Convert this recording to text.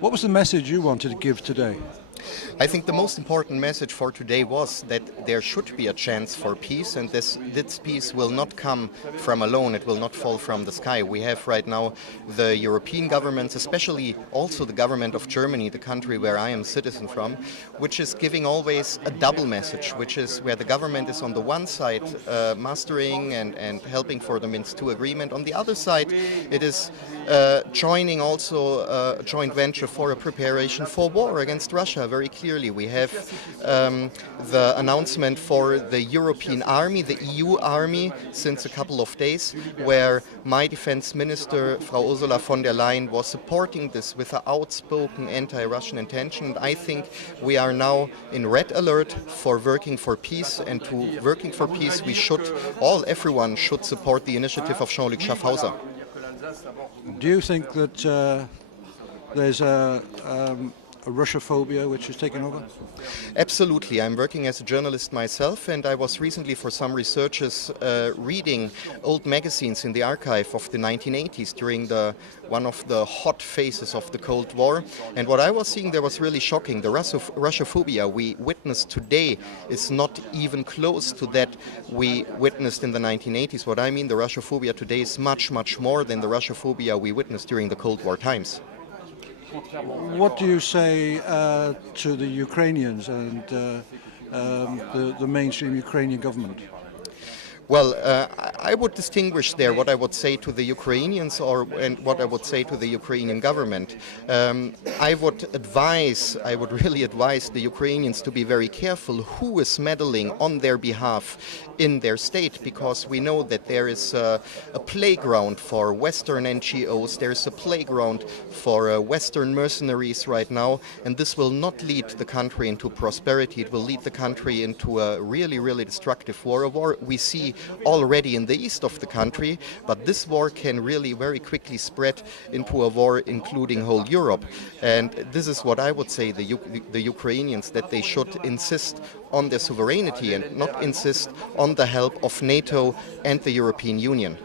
What was the message you wanted to give today? I think the most important message for today was that there should be a chance for peace, and this peace will not come from alone, it will not fall from the sky. We have right now the European governments, especially also the government of Germany, the country where I am a citizen from, which is giving always a double message, which is where the government is on the one side mastering and helping for the Minsk II agreement. On the other side, it is joining also a joint venture for a preparation for war against Russia. Very clearly, we have the announcement for the European army, the EU army, since a couple of days, where my defense minister, Frau Ursula von der Leyen, was supporting this with an outspoken anti-Russian intention. I think we are now in red alert for working for peace, and to working for peace we should, everyone should support the initiative of Jean-Luc Schaffhauser. Do you think that there's a Russophobia which is taking over? Absolutely. I'm working as a journalist myself, and I was recently for some researchers reading old magazines in the archive of the 1980s during one of the hot phases of the Cold War. And what I was seeing there was really shocking. The Russophobia we witnessed today is not even close to that we witnessed in the 1980s. What I mean, the Russophobia today is much, much more than the Russophobia we witnessed during the Cold War times. What do you say to the Ukrainians and the mainstream Ukrainian government? Well, I would distinguish there what I would say to the Ukrainians and what I would say to the Ukrainian government. I would really advise the Ukrainians to be very careful who is meddling on their behalf in their state, because we know that there is a playground for Western NGOs, there is a playground for Western mercenaries right now, and this will not lead the country into prosperity. It will lead the country into a really, really destructive war. A war we see already in the east of the country, but this war can really very quickly spread into a war including whole Europe. And this is what I would say the Ukrainians, that they should insist on their sovereignty and not insist on the help of NATO and the European Union.